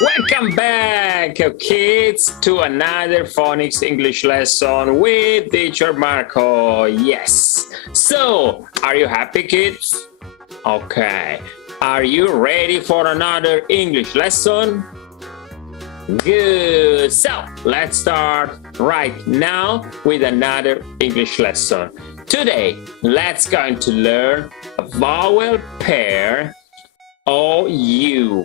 Welcome back, kids, to another phonics English lesson with teacher Marco. Yes. So, are you happy, kids? Okay. Are you ready for another English lesson? Good. So, let's start right now with another English lesson. Today, let's going to learn a vowel pair. O-U.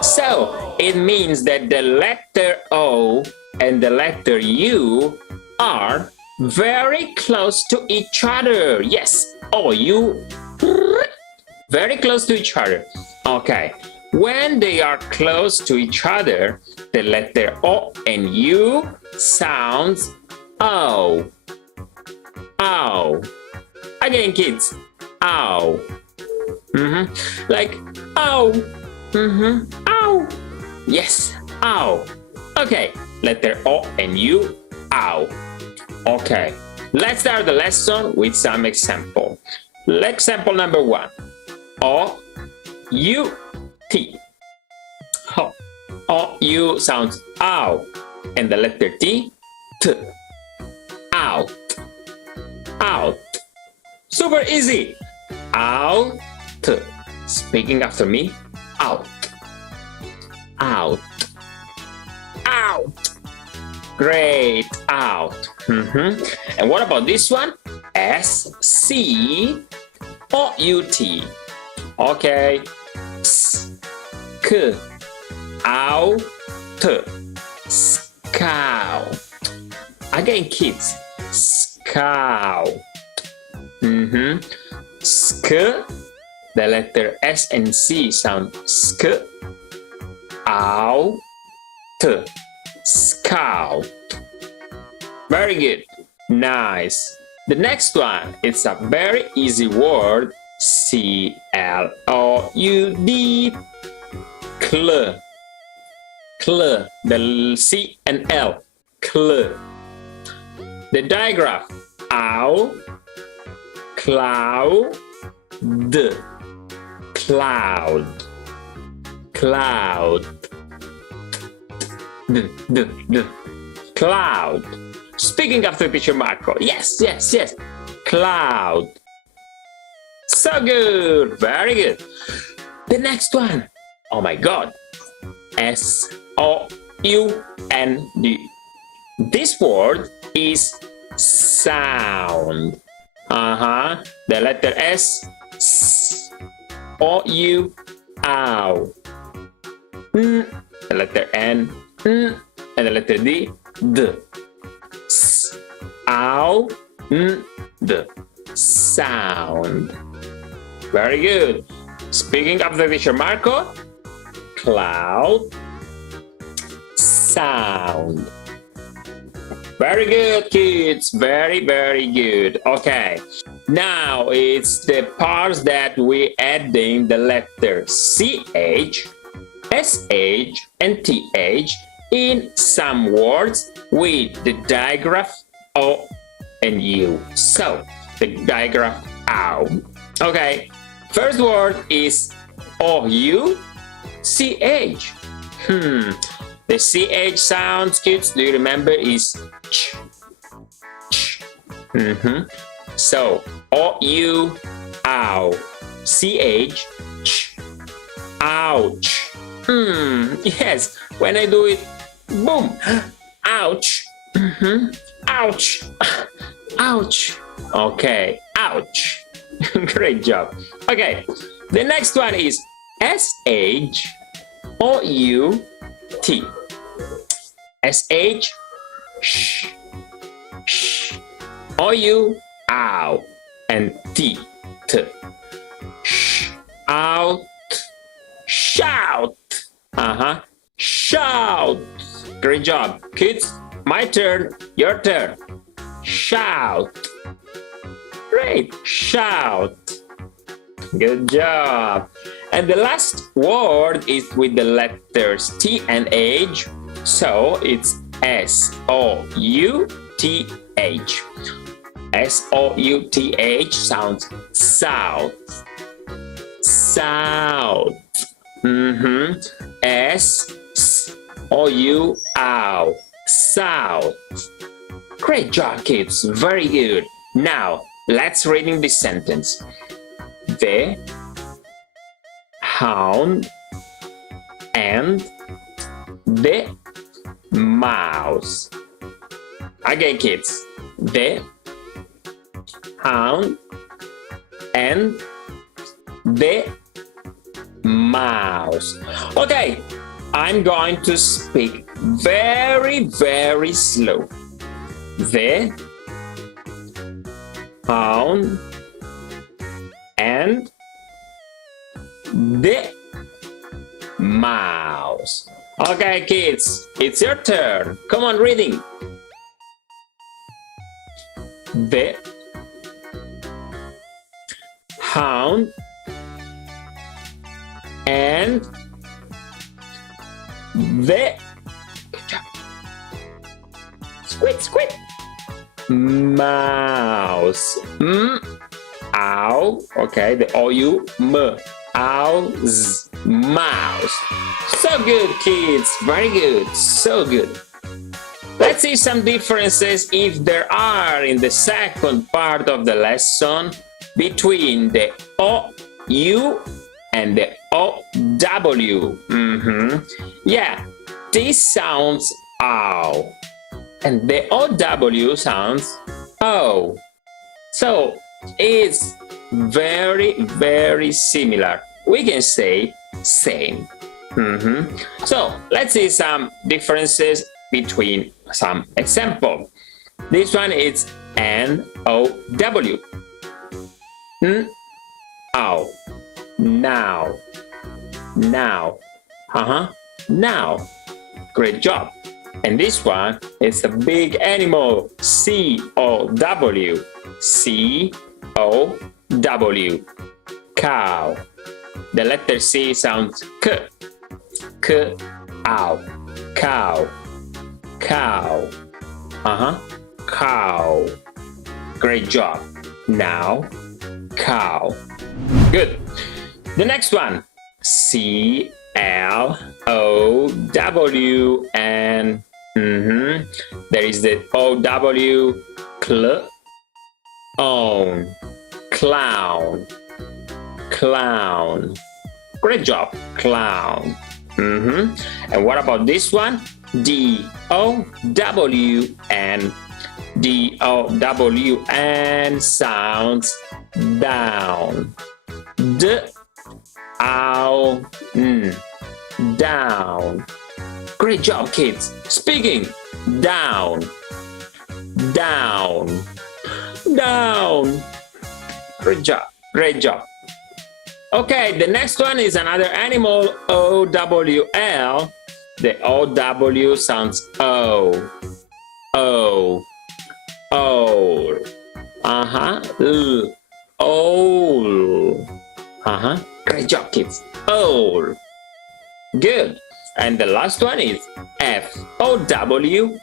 So it means that the letter O and the letter U are very close to each other. Yes, O-U, very close to each other. Okay, when they are close to each other, the letter O and U sounds O. O. Again, kids, O. Like ow. Ow. Yes, ow. Okay, letter O and U, ow. Okay, let's start the lesson with some example. Example number 1. O-U-T. O-U sounds ow. And the letter T, T. Out. Out. Super easy. Out. Speaking after me, out. Out. Out. Great, out. And what about this one? S-C-O-U-T. Okay. S-K. Out. Scout. Again, kids. Scout. Sk. The letter S and C sound sk. Out. Scout. Very good. Nice. The next one, it's a very easy word. C-L-O-U-D. Cl. Cl. The C and L. Cl. The digraph. Ow. Cloud. D. Cloud. Cloud. D. Cloud. Speaking after teacher Marco. Yes. Cloud. So good. Very good. The next one. Oh my God. S-O-U-N-D. This word is sound. The letter S. O-U, ow. The letter N, and the letter D, D. S, ow, D. Sound. Very good. Speaking of the teacher Marco, cloud, sound. Very good, kids. Very good. Okay. Now it's the parts that we adding the letter CH, SH, and TH in some words with the digraph O and U. So the digraph ow. Okay. First word is O-U-C-H. The CH sounds, kids, do you remember, is ch. Ch. So, O-U, ow. C-H, ch. Ouch. Yes, when I do it, boom. Ouch. Ouch. Ouch. Okay, ouch. Great job. Okay, the next one is S-H-O-U-T. S-H, sh. Sh. O-U, ow. And T, T. Sh, out, shout. Shout. Great job. Kids, my turn, your turn. Shout. Great, shout. Good job. And the last word is with the letters T and H. So it's S-O-U-T. S-O-U-T-H. S-O-U-T-H sounds south. South. S-O-U-Ow. South. Great job, kids. Very good. Now, let's reading this sentence. The hound and the mouse. Again, kids. The hound and the mouse. Okay, I'm going to speak very, very slow. The hound and the mouse. Okay, kids, it's your turn. Come on, reading. The hound and the squid, squid, mouse. Ow. Okay, the O-U, M. Ows, mouse. So good, kids. Very good. So good. Let's see some differences, if there are, in the second part of the lesson between the O-U and the O-W. Yeah, this sounds ow, and the O-W sounds O. So it's very, very similar. We can say same. So let's see some differences between some example. This one is N-O-W. Ow. Now. Now. Now. Great job. And this one is a big animal. C-O-W. C-O-W. Cow. The letter C sounds K. K. Ow. Cow. Cow. Cow. Great job. Now, cow. Good. The next one. C-L-O-W, and there is the O-W. Clown. Clown. Clown. Great job. Clown. And what about this one? D-O-W-N. D-O-W-N sounds down. D-O-W-N. Down. Great job, kids. Speaking. Down. Down. Down. Great job. Great job. Okay, the next one is another animal, O-W-L. The O-W sounds O. O. O. Owl. Great job, kids. Owl. Good. And the last one is F-O-W-L.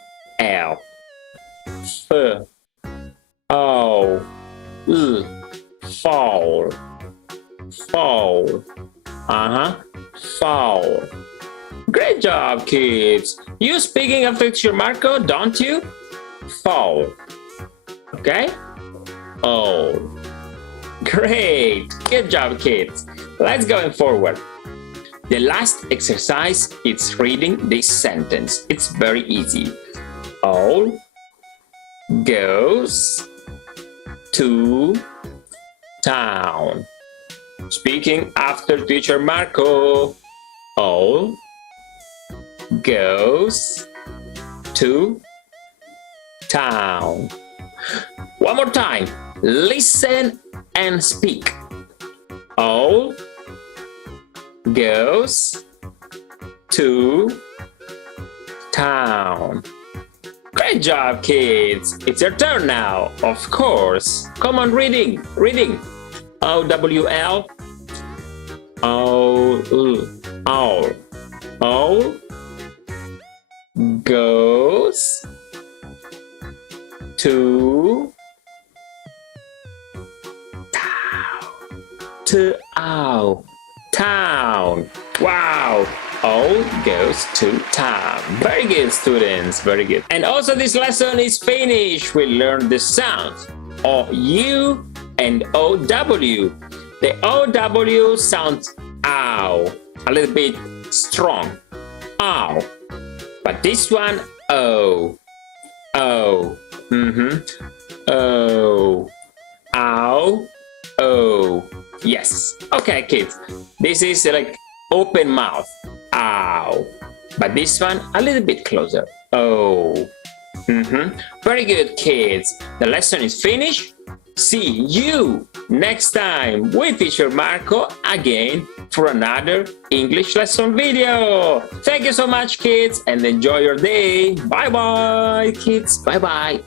F-O-L. Fall. Fall. Fall. Great job, kids. You speaking after teacher Marco, don't you? Fall. Okay? Oh. Great. Good job, kids. Let's go forward. The last exercise is reading this sentence. It's very easy. All goes to town. Speaking after teacher Marco. All goes to town. One more time. Listen and speak. All goes to town. Great job, kids. It's your turn now, of course. Come on, reading. Reading. O-W-L. All goes to, ow, town. Wow, O goes to town. Very good, students, very good. And also this lesson is finished. We learned the sounds O-U and O-W. The O-W sounds ow, a little bit strong, ow. But this one, O, O, O, ow, O. Yes. Okay, kids. This is like open mouth, ow. But this one, a little bit closer, O. Very good, kids. The lesson is finished. See you next time with teacher Marco again for another English lesson video. Thank you so much, kids, and enjoy your day. Bye-bye, kids. Bye-bye.